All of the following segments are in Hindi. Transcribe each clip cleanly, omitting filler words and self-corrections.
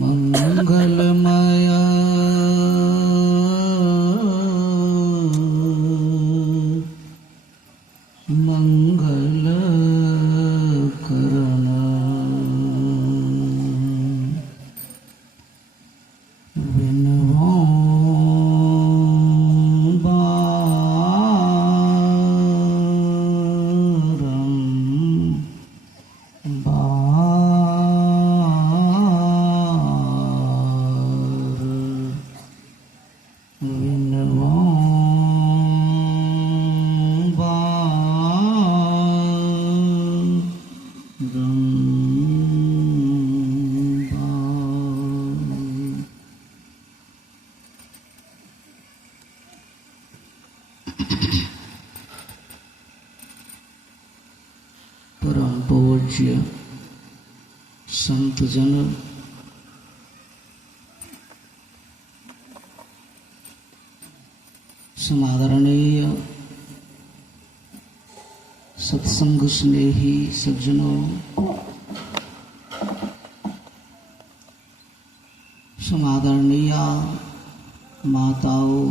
मंगलमय मंगल करण विनवो परम पूज्य संत जन समादरणीय सत्संग स्नेही सज्जनों, समादरणीय माताओं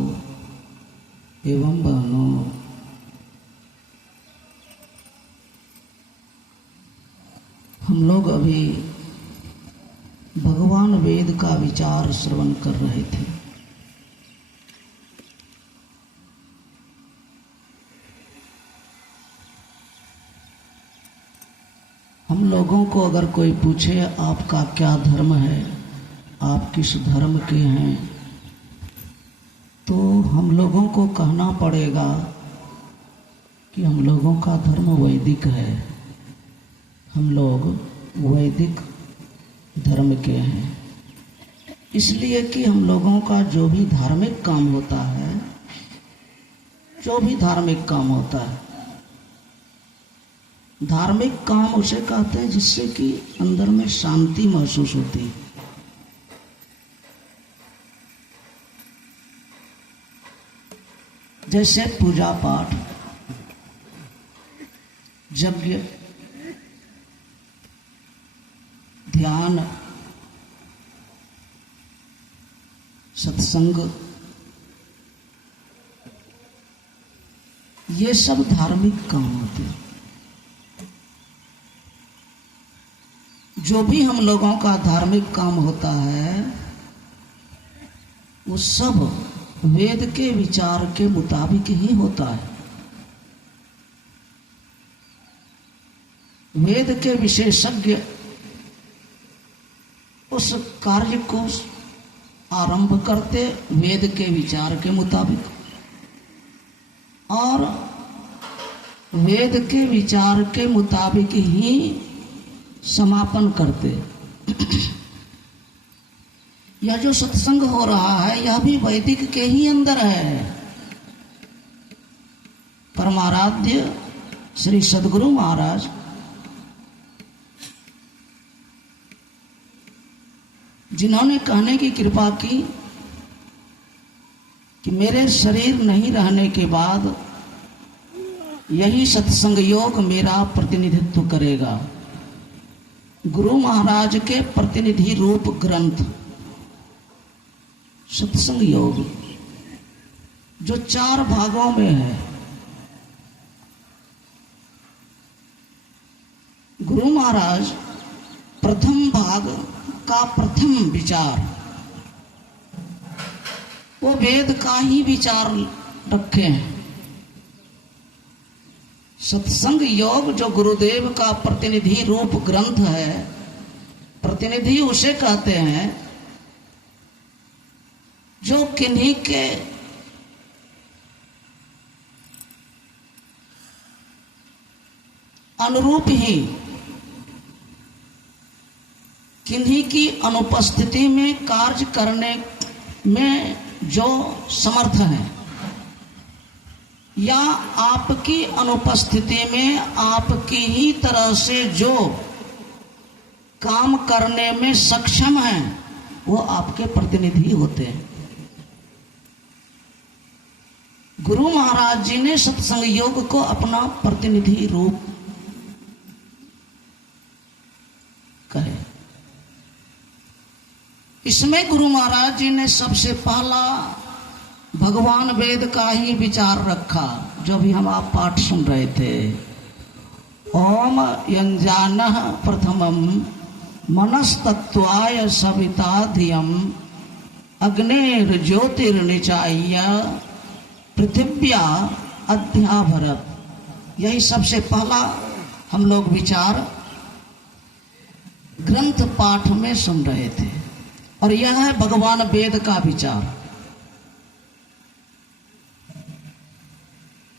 एवं बहनों, हम लोग अभी भगवान वेद का विचार श्रवण कर रहे थे। हम लोगों को अगर कोई पूछे आपका क्या धर्म है, आप किस धर्म के हैं, तो हम लोगों को कहना पड़ेगा कि हम लोगों का धर्म वैदिक है, हम लोग वैदिक धर्म के हैं। इसलिए कि हम लोगों का जो भी धार्मिक काम होता है, धार्मिक काम उसे कहते हैं जिससे कि अंदर में शांति महसूस होती है। जैसे पूजा पाठ, यज्ञ, ध्यान, सत्संग, ये सब धार्मिक काम होते हैं। जो भी हम लोगों का धार्मिक काम होता है वो सब वेद के विचार के मुताबिक ही होता है। वेद के विशेषज्ञ उस कार्य को आरंभ करते वेद के विचार के मुताबिक और वेद के विचार के मुताबिक ही समापन करते। यह जो सत्संग हो रहा है यह भी वैदिक के ही अंदर है। परमाराध्य श्री सद्गुरु महाराज जिन्होंने कहने की कृपा की कि मेरे शरीर नहीं रहने के बाद यही सत्संग योग मेरा प्रतिनिधित्व करेगा। गुरु महाराज के प्रतिनिधि रूप ग्रंथ सत्संग योग जो 4 भागों में है। गुरु महाराज प्रथम भाग का प्रथम विचार वो वेद का ही विचार रखे हैं। सत्संग योग जो गुरुदेव का प्रतिनिधि रूप ग्रंथ है, प्रतिनिधि उसे कहते हैं जो किन्हीं के अनुरूप ही, किन्हीं की अनुपस्थिति में कार्य करने में जो समर्थ है, या आपकी अनुपस्थिति में आपकी ही तरह से जो काम करने में सक्षम है वो आपके प्रतिनिधि होते हैं। गुरु महाराज जी ने सत्संग योग को अपना प्रतिनिधि रूप इसमें गुरु महाराज जी ने सबसे पहला भगवान वेद का ही विचार रखा, जो भी हम आप पाठ सुन रहे थे। ओम यंजानः प्रथमं मनस्तत्वाय सविता धियम अग्निर्ज्योतिर्निचाय्य पृथिव्या अध्याभरत। यही सबसे पहला हम लोग विचार ग्रंथ पाठ में सुन रहे थे, और यह है भगवान वेद का विचार।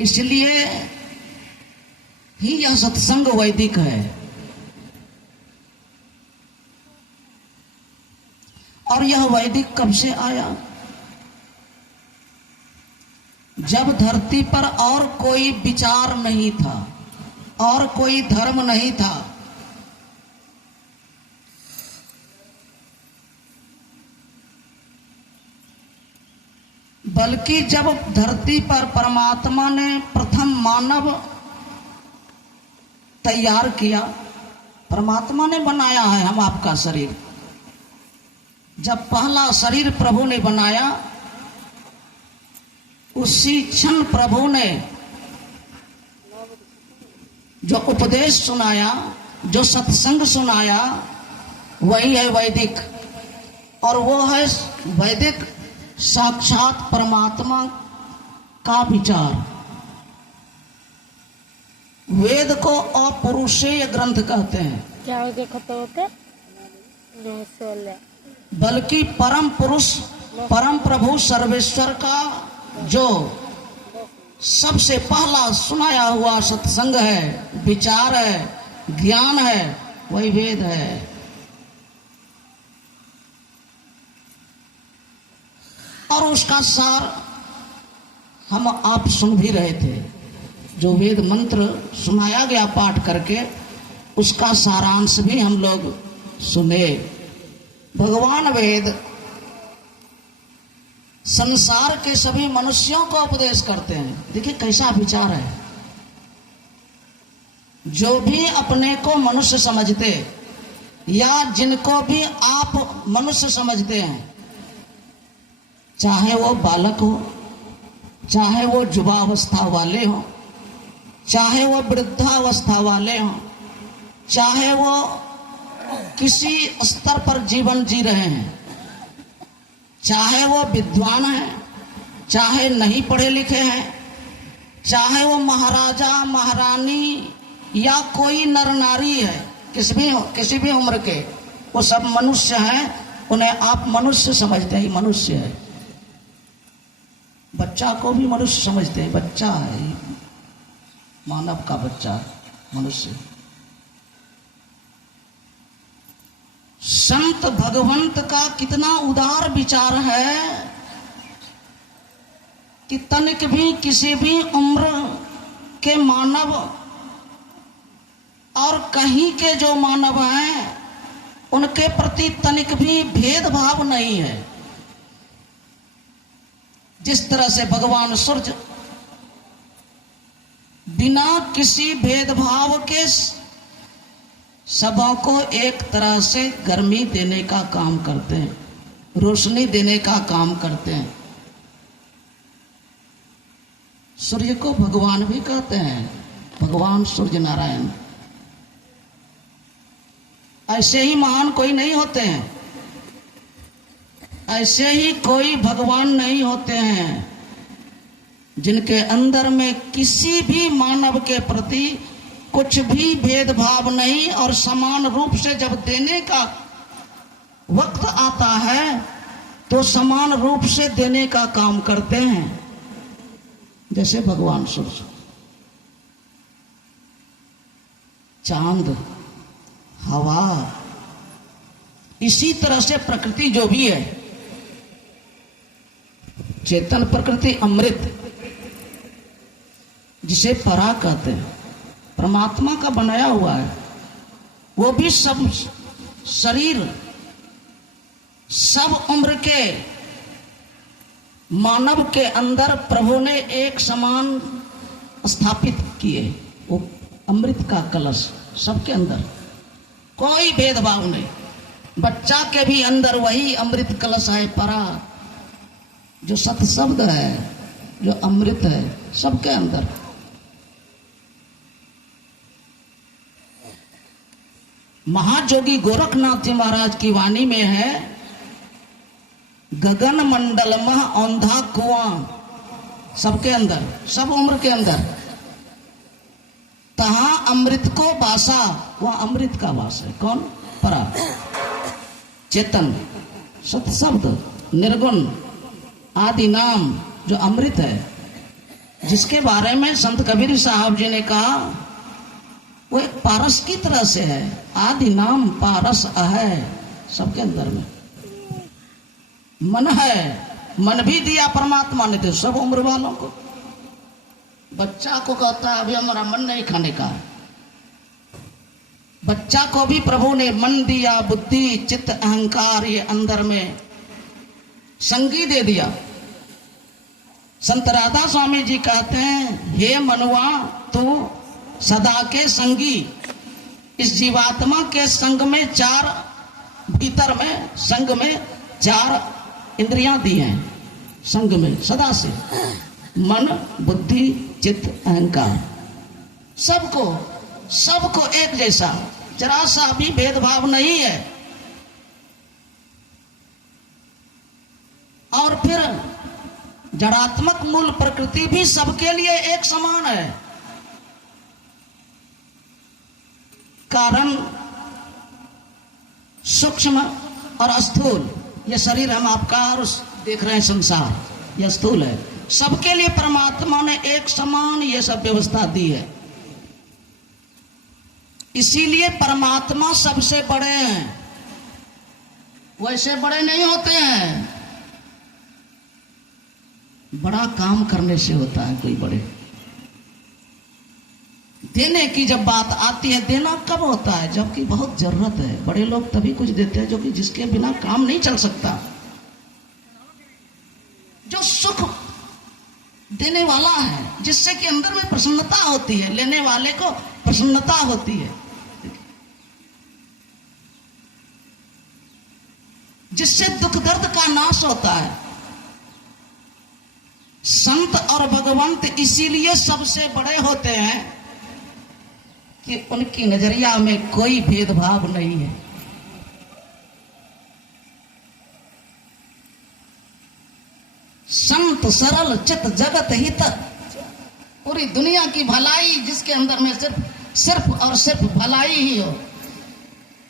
इसलिए ही यह सत्संग वैदिक है। और यह वैदिक कब से आया? जब धरती पर और कोई विचार नहीं था और कोई धर्म नहीं था, बल्कि जब धरती पर परमात्मा ने प्रथम मानव तैयार किया, परमात्मा ने बनाया है हम आपका शरीर। जब पहला शरीर प्रभु ने बनाया, उसी क्षण प्रभु ने जो उपदेश सुनाया, जो सत्संग सुनाया, वही है वैदिक। और वो है वैदिक साक्षात परमात्मा का विचार। वेद को अपौरुषेय ग्रंथ कहते हैं, बल्कि परम पुरुष परम प्रभु सर्वेश्वर का जो सबसे पहला सुनाया हुआ सत्संग है, विचार है, ज्ञान है, वही वेद है। और उसका सार हम आप सुन भी रहे थे, जो वेद मंत्र सुनाया गया पाठ करके, उसका सारांश भी हम लोग सुने। भगवान वेद संसार के सभी मनुष्यों को उपदेश करते हैं। देखिए कैसा विचार है। जो भी अपने को मनुष्य समझते या जिनको भी आप मनुष्य समझते हैं, चाहे वो बालक हो, चाहे वो युवावस्था वाले हो, चाहे वो वृद्धावस्था वाले हो, चाहे वो किसी स्तर पर जीवन जी रहे हैं, चाहे वो विद्वान हैं, चाहे नहीं पढ़े लिखे हैं, चाहे वो महाराजा महारानी या कोई नर नारी है, किसी भी उम्र के, वो सब मनुष्य हैं। उन्हें आप मनुष्य समझते हैं, मनुष्य है। बच्चा को भी मनुष्य समझते हैं, बच्चा है, मानव का बच्चा, मनुष्य। संत भगवंत का कितना उदार विचार है कि तनिक भी किसी भी उम्र के मानव और कहीं के जो मानव हैं, उनके प्रति तनिक भी भेदभाव नहीं है। जिस तरह से भगवान सूर्य बिना किसी भेदभाव के सबों को एक तरह से गर्मी देने का काम करते हैं, रोशनी देने का काम करते हैं। सूर्य को भगवान भी कहते हैं, भगवान सूर्य नारायण। ऐसे ही महान कोई नहीं होते हैं, ऐसे ही कोई भगवान नहीं होते हैं जिनके अंदर में किसी भी मानव के प्रति कुछ भी भेदभाव नहीं, और समान रूप से जब देने का वक्त आता है तो समान रूप से देने का काम करते हैं। जैसे भगवान सूर्य, चांद, हवा, इसी तरह से प्रकृति जो भी है, चेतन प्रकृति, अमृत जिसे परा कहते हैं, परमात्मा का बनाया हुआ है। वो भी सब शरीर, सब उम्र के मानव के अंदर प्रभु ने एक समान स्थापित किए। वो अमृत का कलश सबके अंदर, कोई भेदभाव नहीं, बच्चा के भी अंदर वही अमृत कलश है परा, जो सत शब्द है, जो अमृत है सबके अंदर। महाजोगी गोरखनाथ जी महाराज की वाणी में है, गगन मंडल मह औंधा कुआं, सबके अंदर, सब उम्र के अंदर, तहां अमृत को बासा, वह अमृत का वास है। कौन? परा, चेतन, सत शब्द, निर्गुण, आदि नाम, जो अमृत है, जिसके बारे में संत कबीर साहब जी ने कहा वो एक पारस की तरह से है। आदि नाम पारस है, सबके अंदर में मन है, मन भी दिया परमात्मा ने तो सब उम्र वालों को। बच्चा को कहता है अभी हमारा मन नहीं खाने का, बच्चा को भी प्रभु ने मन दिया, बुद्धि चित्त अहंकार ये अंदर में संगी दे दिया। संत राधा स्वामी जी कहते हैं, हे मनुआ तू सदा के संगी, इस जीवात्मा के संग में चार, भीतर में संग में चार इंद्रियां दी हैं, संग में सदा से मन बुद्धि चित्त अहंकार, सबको सबको एक जैसा, जरा सा भी भेदभाव नहीं है। और फिर जड़ात्मक मूल प्रकृति भी सबके लिए एक समान है। कारण सूक्ष्म और स्थूल, ये शरीर हम आपका और देख रहे हैं संसार, ये स्थूल है। सबके लिए परमात्मा ने एक समान ये सब व्यवस्था दी है। इसीलिए परमात्मा सबसे बड़े हैं, वैसे बड़े नहीं होते हैं। बड़ा काम करने से होता है कोई बड़े। देने की जब बात आती है, देना कब होता है? जबकि बहुत जरूरत है। बड़े लोग तभी कुछ देते हैं जो कि जिसके बिना काम नहीं चल सकता। जो सुख देने वाला है, जिससे कि अंदर में प्रसन्नता होती है, लेने वाले को प्रसन्नता होती है, जिससे दुख दर्द का नाश होता है। संत और भगवंत इसीलिए सबसे बड़े होते हैं कि उनकी नजरिया में कोई भेदभाव नहीं है। संत सरल चित जगत हित, पूरी दुनिया की भलाई जिसके अंदर में सिर्फ और सिर्फ भलाई ही हो,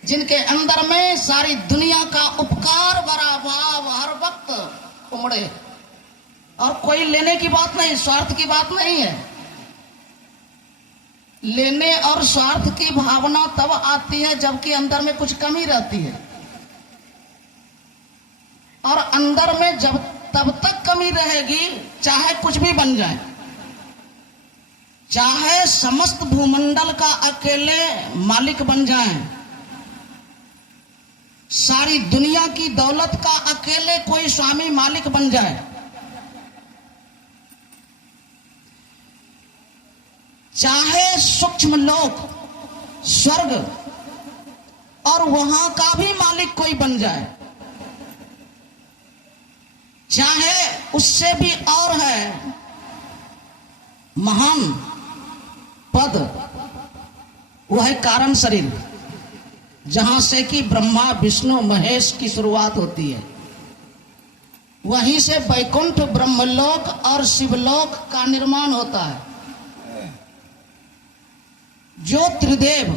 जिनके अंदर में सारी दुनिया का उपकार भरा भाव हर वक्त उमड़े, और कोई लेने की बात नहीं, स्वार्थ की बात नहीं है। लेने और स्वार्थ की भावना तब आती है जबकि अंदर में कुछ कमी रहती है, और अंदर में जब तब तक कमी रहेगी चाहे कुछ भी बन जाए, चाहे समस्त भूमंडल का अकेले मालिक बन जाए, सारी दुनिया की दौलत का अकेले कोई स्वामी मालिक बन जाए, चाहे सूक्ष्म लोक स्वर्ग और वहां का भी मालिक कोई बन जाए, चाहे उससे भी और है महान पद, वह है कारण शरीर, जहां से कि ब्रह्मा विष्णु महेश की शुरुआत होती है। वहीं से वैकुंठ ब्रह्मलोक और शिवलोक का निर्माण होता है। जो त्रिदेव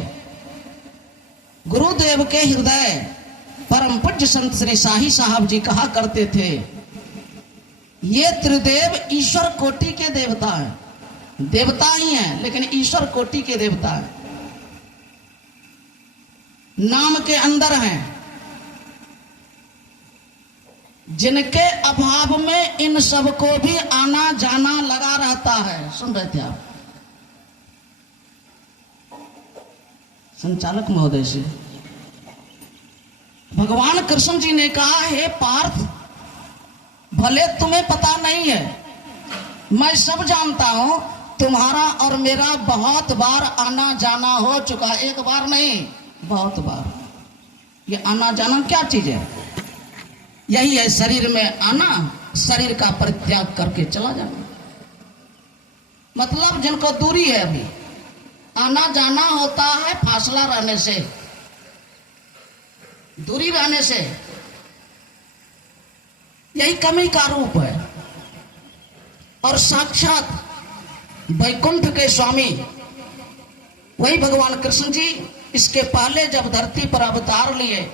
गुरुदेव के हृदय परम पूज्य संत श्री शाही साहब जी कहा करते थे, ये त्रिदेव ईश्वर कोटि के देवता हैं। देवता ही हैं लेकिन ईश्वर कोटि के देवता हैं, नाम के अंदर हैं, जिनके अभाव में इन सब को भी आना जाना लगा रहता है। सुन रहे थे आप संचालक महोदय से? भगवान कृष्ण जी ने कहा, हे पार्थ, भले तुम्हें पता नहीं है, मैं सब जानता हूं, तुम्हारा और मेरा बहुत बार आना जाना हो चुका, एक बार नहीं बहुत बार। ये आना जाना क्या चीज है? यही है शरीर में आना, शरीर का परित्याग करके चला जाना। मतलब जिनको दूरी है, अभी आना जाना होता है फासला रहने से, दूरी रहने से, यही कमी का रूप है। और साक्षात वैकुंठ के स्वामी वही भगवान कृष्ण जी इसके पहले जब धरती पर अवतार लिए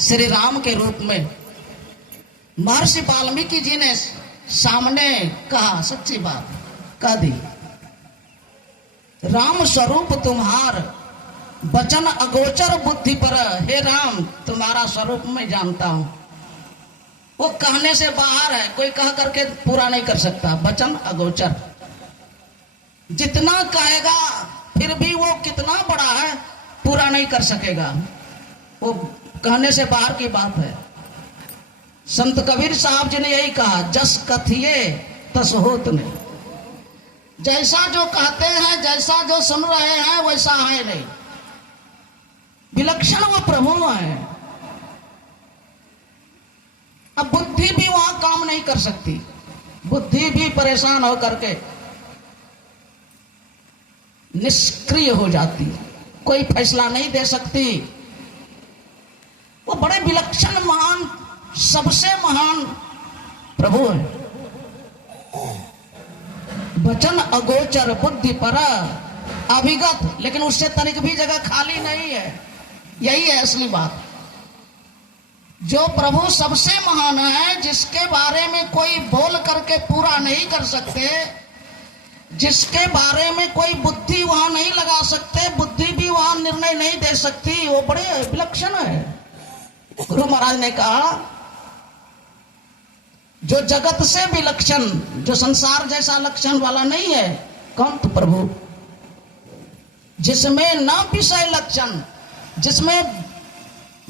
श्री राम के रूप में, महर्षि वाल्मीकि जी ने सामने कहा, सच्ची बात कह दी, राम स्वरूप तुम्हार वचन अगोचर बुद्धि पर, हे राम तुम्हारा स्वरूप मैं जानता हूं। वो कहने से बाहर है, कोई कह करके पूरा नहीं कर सकता। वचन अगोचर, जितना कहेगा फिर भी वो कितना बड़ा है पूरा नहीं कर सकेगा, वो कहने से बाहर की बात है। संत कबीर साहब जी ने यही कहा, जस कथिए तस होत नहीं। जैसा जो कहते हैं, जैसा जो सुन रहे हैं वैसा है नहीं। विलक्षण वो प्रभु है। अब बुद्धि भी वहां काम नहीं कर सकती, बुद्धि भी परेशान होकर के निष्क्रिय हो जाती, कोई फैसला नहीं दे सकती। वो बड़े विलक्षण महान, सबसे महान प्रभु है। वचन अगोचर बुद्धि पर अभिगत, लेकिन उससे तनिक भी जगह खाली नहीं है। यही है असली बात। जो प्रभु सबसे महान है, जिसके बारे में कोई बोल करके पूरा नहीं कर सकते, जिसके बारे में कोई बुद्धि वहां नहीं लगा सकते, बुद्धि भी वहां निर्णय नहीं दे सकती, वो बड़े विलक्षण है। गुरु महाराज ने कहा, जो जगत से विलक्षण, जो संसार जैसा लक्षण वाला नहीं है, कौन? तो प्रभु। जिसमें न विषय लक्षण, जिसमें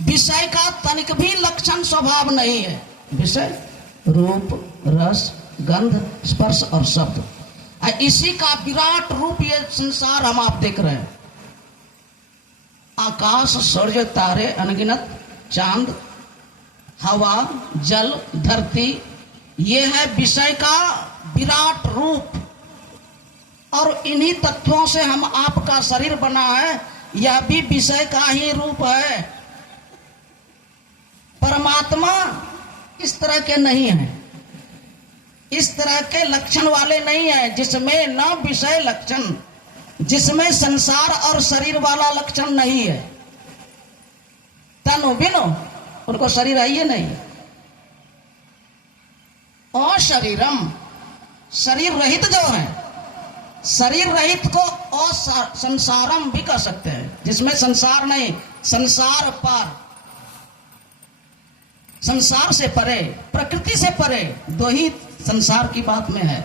विषय का तनिक भी लक्षण स्वभाव नहीं है। विषय रूप, रस, गंध, स्पर्श और शब्द, इसी का विराट रूप ये संसार हम आप देख रहे हैं। आकाश, सूर्य, तारे अनगिनत, चांद, हवा, जल, धरती, ये है विषय का विराट रूप। और इन्हीं तत्वों से हम आपका शरीर बना है, यह भी विषय का ही रूप है। परमात्मा इस तरह के नहीं है, इस तरह के लक्षण वाले नहीं है, जिसमें न विषय लक्षण, जिसमें संसार और शरीर वाला लक्षण नहीं है। तनु बिनु, उनको शरीर है ही नहीं। और शरीरम, शरीर रहित जो है, शरीर रहित को संसारम भी कह सकते हैं, जिसमें संसार नहीं, संसार पार, संसार से परे, प्रकृति से परे। दो ही संसार की बात में है,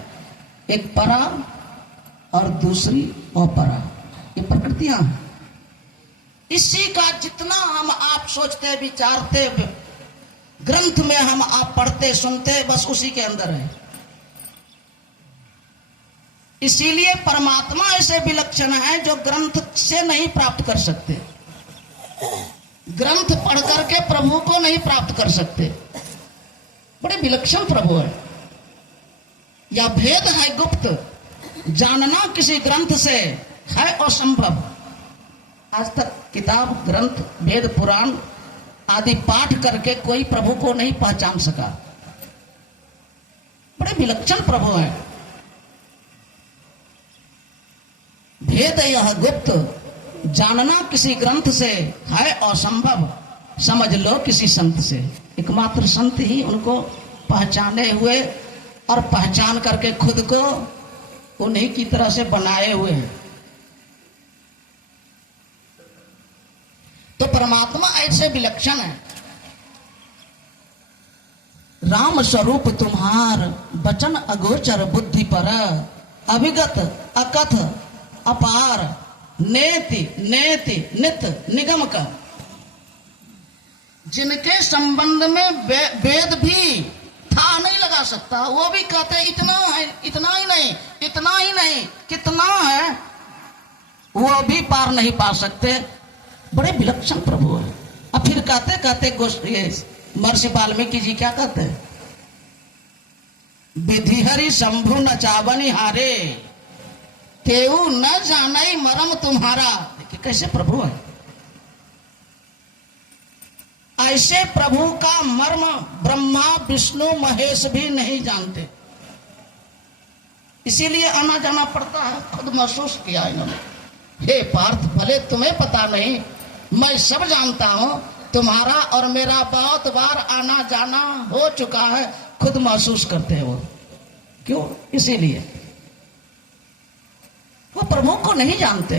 एक परा और दूसरी अपरा, ये प्रकृतियां हैं। इसी का जितना हम आप सोचते विचारते, ग्रंथ में हम आप पढ़ते सुनते, बस उसी के अंदर है। इसीलिए परमात्मा ऐसे विलक्षण है जो ग्रंथ से नहीं प्राप्त कर सकते, ग्रंथ पढ़ करके प्रभु को नहीं प्राप्त कर सकते। बड़े विलक्षण प्रभु है। यह भेद है गुप्त, जानना किसी ग्रंथ से है असंभव। आज तक किताब, ग्रंथ, वेद, पुराण आदि पाठ करके कोई प्रभु को नहीं पहचान सका। बड़े विलक्षण प्रभु हैं। भेद यह गुप्त, जानना किसी ग्रंथ से है असंभव, समझ लो किसी संत से। एकमात्र संत ही उनको पहचाने हुए और पहचान करके खुद को उन्हीं की तरह से बनाए हुए हैं। तो परमात्मा ऐसे विलक्षण है। राम स्वरूप तुम्हार वचन अगोचर बुद्धि पर, अभिगत अकथ अपार, नेति नेति नित निगम का। जिनके संबंध में वेद भी था नहीं लगा सकता, वो भी कहते इतना है, इतना ही नहीं, इतना ही नहीं, कितना है, वो भी पार नहीं पा सकते। बड़े विलक्षण प्रभु है। अब फिर कहते कहते ये महर्षि वाल्मीकि जी क्या कहते हैं, विधिहरि शंभु न चावनि हारे, तेऊ न जानई मरम तुम्हारा। देखिए कैसे प्रभु है, ऐसे प्रभु का मर्म ब्रह्मा विष्णु महेश भी नहीं जानते, इसीलिए आना जाना पड़ता है। खुद महसूस किया इन्होंने, हे पार्थ भले तुम्हें पता नहीं, मैं सब जानता हूं, तुम्हारा और मेरा बहुत बार आना जाना हो चुका है, खुद महसूस करते हैं वो। क्यों? इसीलिए वो प्रभु को नहीं जानते।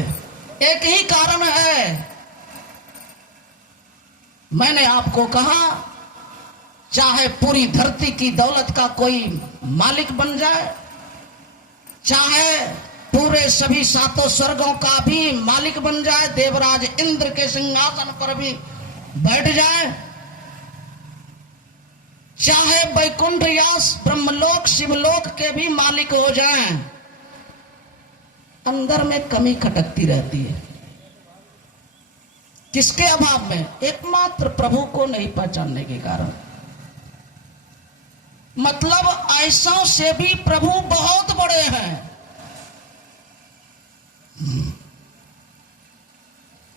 एक ही कारण है, मैंने आपको कहा चाहे पूरी धरती की दौलत का कोई मालिक बन जाए, चाहे पूरे सभी सातों स्वर्गों का भी मालिक बन जाए, देवराज इंद्र के सिंहासन पर भी बैठ जाए, चाहे वैकुंठ या ब्रह्मलोक शिवलोक के भी मालिक हो जाएं, अंदर में कमी खटकती रहती है। किसके अभाव में? एकमात्र प्रभु को नहीं पहचानने के कारण। मतलब ऐसा से भी प्रभु बहुत बड़े हैं।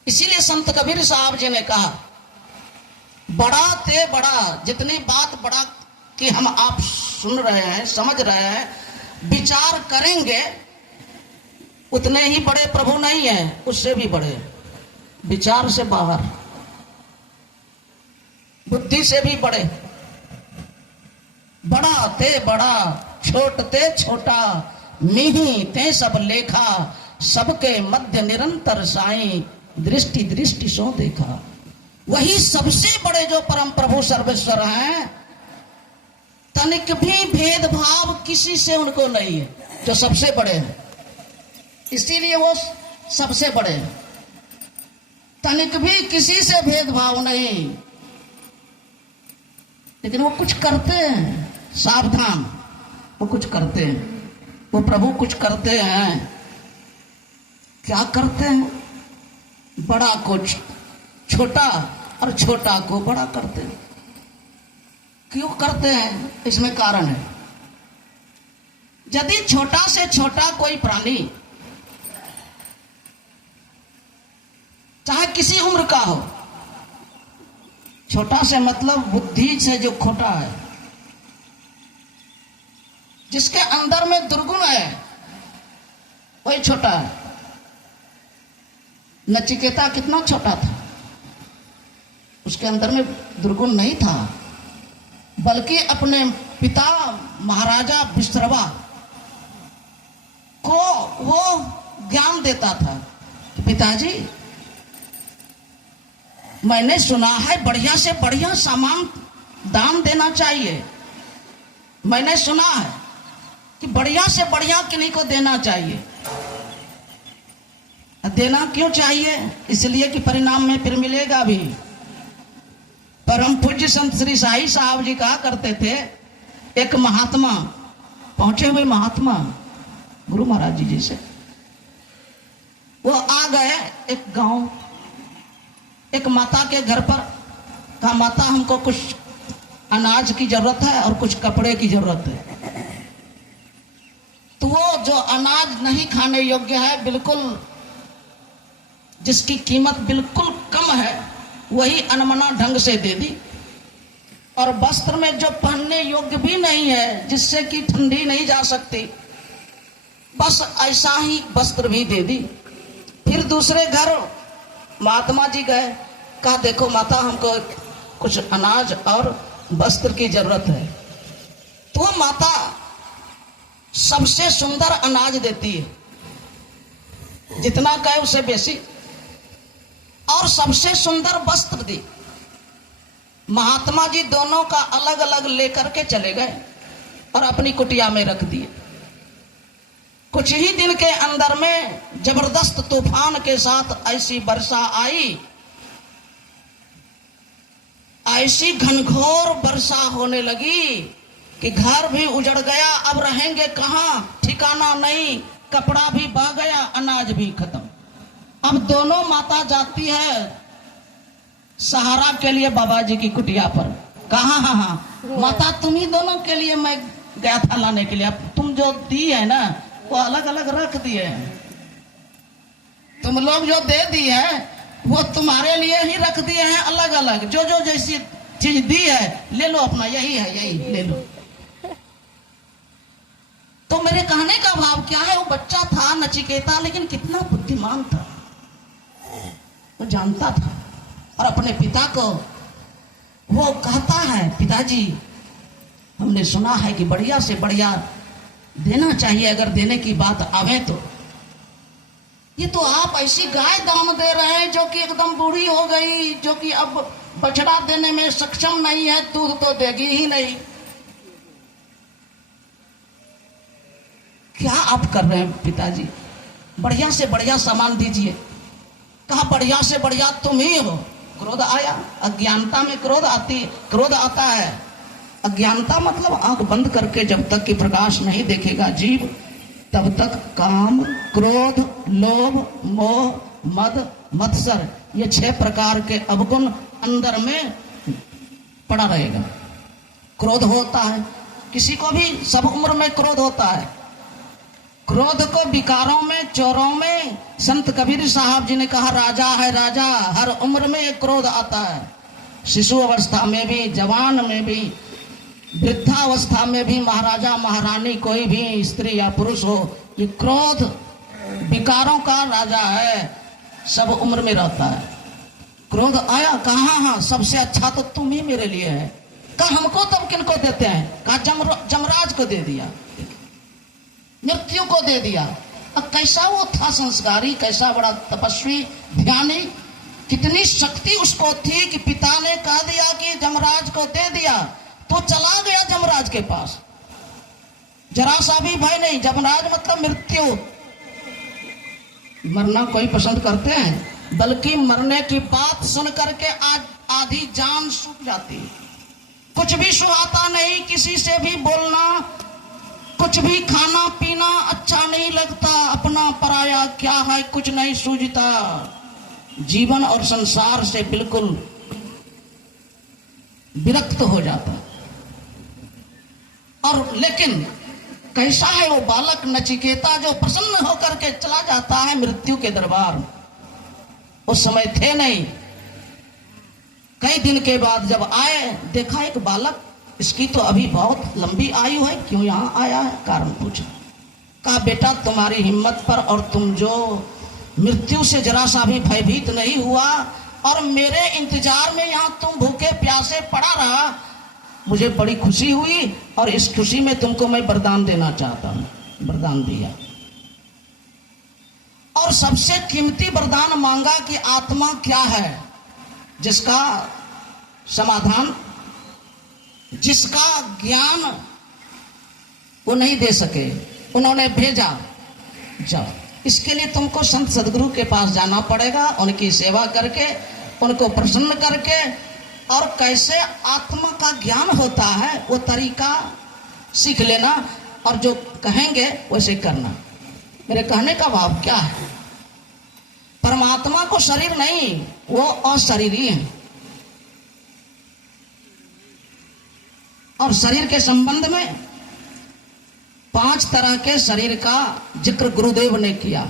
इसीलिए संत कबीर साहब जी ने कहा, बड़ा ते बड़ा, जितनी बात बड़ा कि हम आप सुन रहे हैं, समझ रहे हैं, विचार करेंगे, उतने ही बड़े प्रभु नहीं है, उससे भी बड़े, विचार से बाहर, बुद्धि से भी बड़े। बड़ा ते बड़ा, छोट ते छोटा, मिहि ते सब लेखा, सबके मध्य निरंतर साईं, दृष्टि दृष्टि सो देखा। वही सबसे बड़े जो परम प्रभु सर्वेश्वर हैं, तनिक भी भेदभाव किसी से उनको नहीं है, जो सबसे बड़े हैं, इसीलिए वो सबसे बड़े हैं। तनिक भी किसी से भेदभाव नहीं, लेकिन वो कुछ करते हैं, सावधान, वो कुछ करते हैं, वो प्रभु कुछ करते हैं। क्या करते हैं? बड़ा को छोटा और छोटा को बड़ा करते हैं। क्यों करते हैं? इसमें कारण है। यदि छोटा से छोटा कोई प्राणी, चाहे किसी उम्र का हो, छोटा से मतलब बुद्धि से जो खोटा है, जिसके अंदर में दुर्गुण है, वही छोटा है। नचिकेता कितना छोटा था, उसके अंदर में दुर्गुण नहीं था, बल्कि अपने पिता महाराजा विश्रवा को वो ज्ञान देता था कि पिताजी, मैंने सुना है बढ़िया से बढ़िया सामान दान देना चाहिए, मैंने सुना है कि बढ़िया से बढ़िया किन्हीं को देना चाहिए। देना क्यों चाहिए? इसलिए कि परिणाम में फिर मिलेगा भी। परम पूज्य संत श्री साई साहब जी कहा करते थे, एक महात्मा, पहुंचे हुए महात्मा गुरु महाराज जी से, वो आ गए एक गांव, एक माता के घर पर। कहा, माता हमको कुछ अनाज की जरूरत है और कुछ कपड़े की जरूरत है। तो वो जो अनाज नहीं खाने योग्य है, बिल्कुल जिसकी कीमत बिल्कुल कम है, वही अनमना ढंग से दे दी। और वस्त्र में जो पहनने योग्य भी नहीं है, जिससे कि ठंडी नहीं जा सकती, बस ऐसा ही वस्त्र भी दे दी। फिर दूसरे घर महात्मा जी गए, कहा देखो माता, हमको कुछ अनाज और वस्त्र की जरूरत है। तो माता सबसे सुंदर अनाज देती है, जितना कहे उससे बेसी, और सबसे सुंदर वस्त्र दी। महात्मा जी दोनों का अलग अलग लेकर के चले गए और अपनी कुटिया में रख दिए। कुछ ही दिन के अंदर में जबरदस्त तूफान के साथ ऐसी वर्षा आई, ऐसी घनघोर वर्षा होने लगी कि घर भी उजड़ गया। अब रहेंगे कहां, ठिकाना नहीं, कपड़ा भी बह गया, अनाज भी खत्म। अब दोनों माता जाती है सहारा के लिए बाबा जी की कुटिया पर। कहा हाँ माता तुम ही दोनों के लिए मैं गया था लाने के लिए। अब तुम जो दी है ना वो अलग अलग रख दिए हैं। तुम लोग जो दे दी है वो तुम्हारे लिए ही रख दिए हैं अलग अलग। जो जो जैसी चीज दी है ले लो अपना, यही है यही ले लो। तो मेरे कहने का भाव क्या है, वो बच्चा था नचिकेता, लेकिन कितना बुद्धिमान था। वो जानता था और अपने पिता को वो कहता है पिताजी हमने सुना है कि बढ़िया से बढ़िया देना चाहिए अगर देने की बात आवे तो। ये तो आप ऐसी गाय दाम दे रहे हैं जो कि एकदम बूढ़ी हो गई, जो कि अब बछड़ा देने में सक्षम नहीं है, दूध तो देगी ही नहीं। क्या आप कर रहे हैं पिताजी, बढ़िया से बढ़िया सामान दीजिए। कहा बढ़िया से बढ़िया तुम ही हो। क्रोध आया, अज्ञानता में क्रोध आता है। अज्ञानता मतलब आंख बंद करके जब तक कि प्रकाश नहीं देखेगा जीव, तब तक काम, क्रोध, लोभ, मोह, मद, मत्सर, ये 6 प्रकार के अवगुण अंदर में पड़ा रहेगा। क्रोध होता है किसी को भी, सब उम्र में क्रोध होता है। क्रोध को विकारों में, चोरों में, संत कबीर साहब जी ने कहा राजा है राजा, हर उम्र में एक क्रोध आता है। शिशु अवस्था में भी, जवान में भी, वृद्धावस्था में भी, महाराजा महारानी कोई भी स्त्री या पुरुष हो, ये क्रोध विकारों का राजा है, सब उम्र में रहता है। क्रोध आया, कहा हाँ सबसे अच्छा तो तुम ही मेरे लिए है। कहा हमको तब किनको देते हैं, कहा जमराज को दे दिया, मृत्यु को दे दिया। अब कैसा वो था संस्कारी, कैसा बड़ा तपस्वी ध्यानी, कितनी शक्ति उसको थी कि पिता ने कह दिया कि जमराज को दे दिया तो चला गया जमराज के पास। जरा सा भी भय नहीं। जमराज मतलब मृत्यु। मरना कोई पसंद करते हैं, बल्कि मरने की बात सुन करके आधी जान सूख जाती है। कुछ भी सुहाता नहीं, किसी से भी बोलना, कुछ भी खाना पीना अच्छा नहीं लगता, अपना पराया क्या है कुछ नहीं सूझता। जीवन और संसार से बिल्कुल विरक्त हो जाता। और लेकिन कैसा है वो बालक नचिकेता जो प्रसन्न होकर के चला जाता है मृत्यु के दरबार। उस समय थे नहीं, कई दिन के बाद जब आए देखा एक बालक, इसकी तो अभी बहुत लंबी आयु है, क्यों यहाँ आया है, कारण पूछा। कहा बेटा तुम्हारी हिम्मत पर और तुम जो मृत्यु से जरा सा भी भयभीत नहीं हुआ और मेरे इंतजार में यहाँ तुम भूखे प्यासे पड़ा रहा, मुझे बड़ी खुशी हुई और इस खुशी में तुमको मैं वरदान देना चाहता हूँ। वरदान दिया और सबसे कीमती वरदान मांगा कि आत्मा क्या है, जिसका समाधान, जिसका ज्ञान वो नहीं दे सके। उन्होंने भेजा जाओ, इसके लिए तुमको संत सदगुरु के पास जाना पड़ेगा, उनकी सेवा करके, उनको प्रसन्न करके, और कैसे आत्मा का ज्ञान होता है वो तरीका सीख लेना और जो कहेंगे वैसे करना। मेरे कहने का भाव क्या है, परमात्मा को शरीर नहीं, वो अशरीरी है। और शरीर के संबंध में 5 तरह के शरीर का जिक्र गुरुदेव ने किया,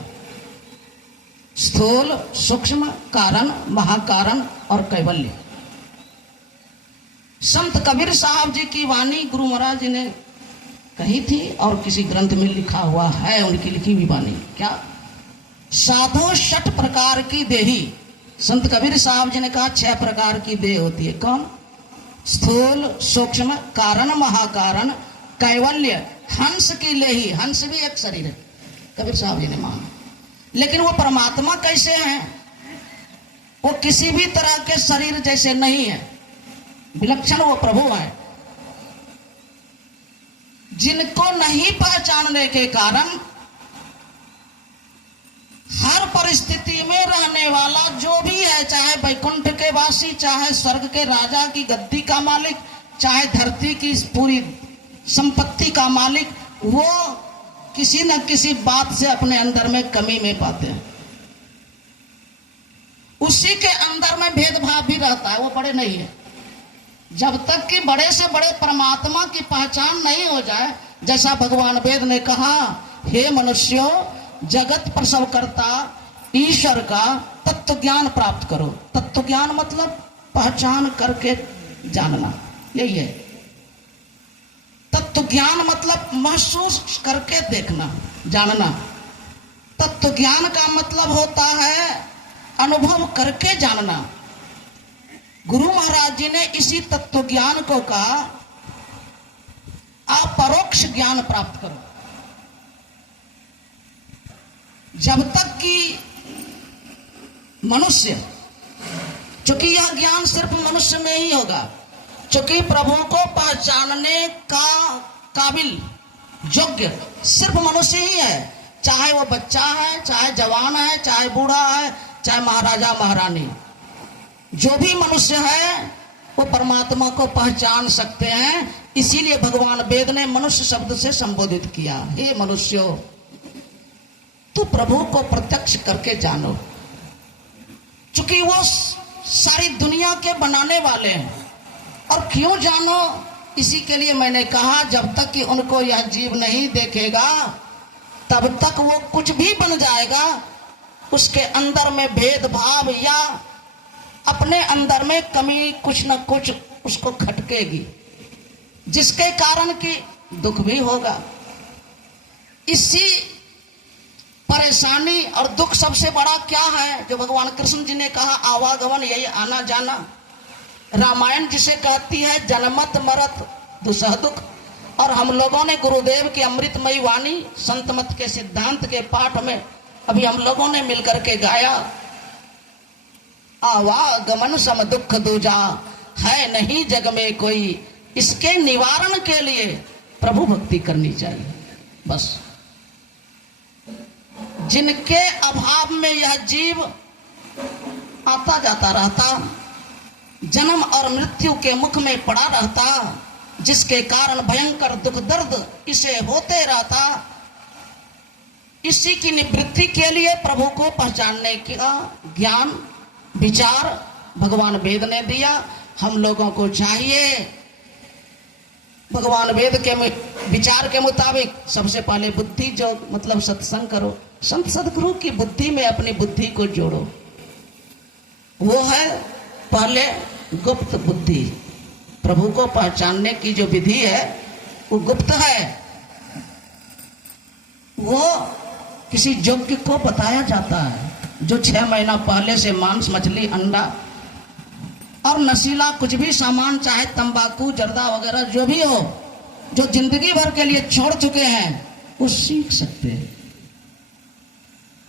स्थूल, सूक्ष्म, कारण, महाकारण और कैवल्य। संत कबीर साहब जी की वाणी गुरु महाराज जी ने कही थी और किसी ग्रंथ में लिखा हुआ है, उनकी लिखी हुई वाणी। क्या? साधो 6 प्रकार की देही। संत कबीर साहब जी ने कहा 6 प्रकार की देह होती है। कौन? स्थूल, सूक्ष्म, कारण, महाकारण, कैवल्य, हंस की लेही। हंस भी एक शरीर है, कबीर साहब जी ने माना। लेकिन वो परमात्मा कैसे हैं? वो किसी भी तरह के शरीर जैसे नहीं है, विलक्षण वो प्रभु है, जिनको नहीं पहचानने के कारण हर परिस्थिति में रहने वाला जो भी है, चाहे वैकुंठ के वासी, चाहे स्वर्ग के राजा की गद्दी का मालिक, चाहे धरती की पूरी संपत्ति का मालिक, वो किसी न किसी बात से अपने अंदर में कमी में पाते हैं। उसी के अंदर में भेदभाव भी रहता है, वो बड़े नहीं है। जब तक कि बड़े से बड़े परमात्मा की पहचान नहीं हो जाए, जैसा भगवान वेद ने कहा, हे मनुष्यों, जगत प्रसव करता ईश्वर का तत्व ज्ञान प्राप्त करो। तत्व ज्ञान मतलब पहचान करके जानना, यही है। तत्व ज्ञान मतलब महसूस करके देखना, जानना। तत्व ज्ञान का मतलब होता है अनुभव करके जानना। गुरु महाराज जी ने इसी तत्व ज्ञान को कहा, आप परोक्ष ज्ञान प्राप्त करो। जब तक कि मनुष्य, चूंकि यह ज्ञान सिर्फ मनुष्य में ही होगा, चूंकि प्रभु को पहचानने का काबिल योग्य सिर्फ मनुष्य ही है। चाहे वो बच्चा है, चाहे जवान है, चाहे बूढ़ा है, चाहे महाराजा महारानी, जो भी मनुष्य है वो परमात्मा को पहचान सकते हैं। इसीलिए भगवान वेद ने मनुष्य शब्द से संबोधित किया, हे मनुष्यों, तू प्रभु को प्रत्यक्ष करके जानो। चूंकि वो सारी दुनिया के बनाने वाले हैं। और क्यों जानो, इसी के लिए मैंने कहा, जब तक कि उनको यह जीव नहीं देखेगा तब तक वो कुछ भी बन जाएगा, उसके अंदर में भेदभाव या अपने अंदर में कमी कुछ न कुछ उसको खटकेगी, जिसके कारण कि दुख भी होगा। इसी परेशानी और दुख सबसे बड़ा क्या है, जो भगवान कृष्ण जी ने कहा, आवागमन, यही आना जाना। रामायण जिसे कहती है जन्मत मरत दुसह दुख, और हम लोगों ने गुरुदेव की अमृतमयी वाणी संत मत के सिद्धांत के पाठ में अभी हम लोगों ने मिलकर के गाया, आवागमन सम दुख दूजा, है नहीं जग में कोई। इसके निवारण के लिए प्रभु भक्ति करनी चाहिए। बस जिनके अभाव में यह जीव आता जाता रहता, जन्म और मृत्यु के मुख में पड़ा रहता, जिसके कारण भयंकर दुख दर्द इसे होते रहता, इसी की निवृत्ति के लिए प्रभु को पहचानने का ज्ञान विचार भगवान वेद ने दिया। हम लोगों को चाहिए भगवान वेद के विचार के मुताबिक सबसे पहले बुद्धि जो मतलब सत्संग करो, संत सदगुरु की बुद्धि में अपनी बुद्धि को जोड़ो। वो है पहले गुप्त बुद्धि। प्रभु को पहचानने की जो विधि है वो गुप्त है, वो किसी योग्य को बताया जाता है, जो 6 महीना पहले से मांस मछली अंडा और नशीला कुछ भी सामान, चाहे तंबाकू जर्दा वगैरह जो भी हो, जो जिंदगी भर के लिए छोड़ चुके हैं, वो सीख सकते हैं।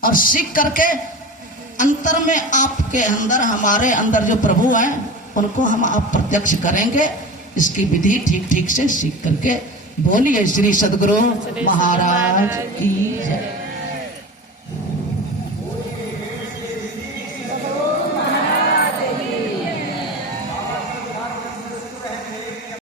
और सीख करके अंतर में आपके अंदर, हमारे अंदर जो प्रभु हैं उनको हम आप प्रत्यक्ष करेंगे। इसकी विधि ठीक ठीक से सीख करके बोलिए श्री सदगुरु महाराज की जय।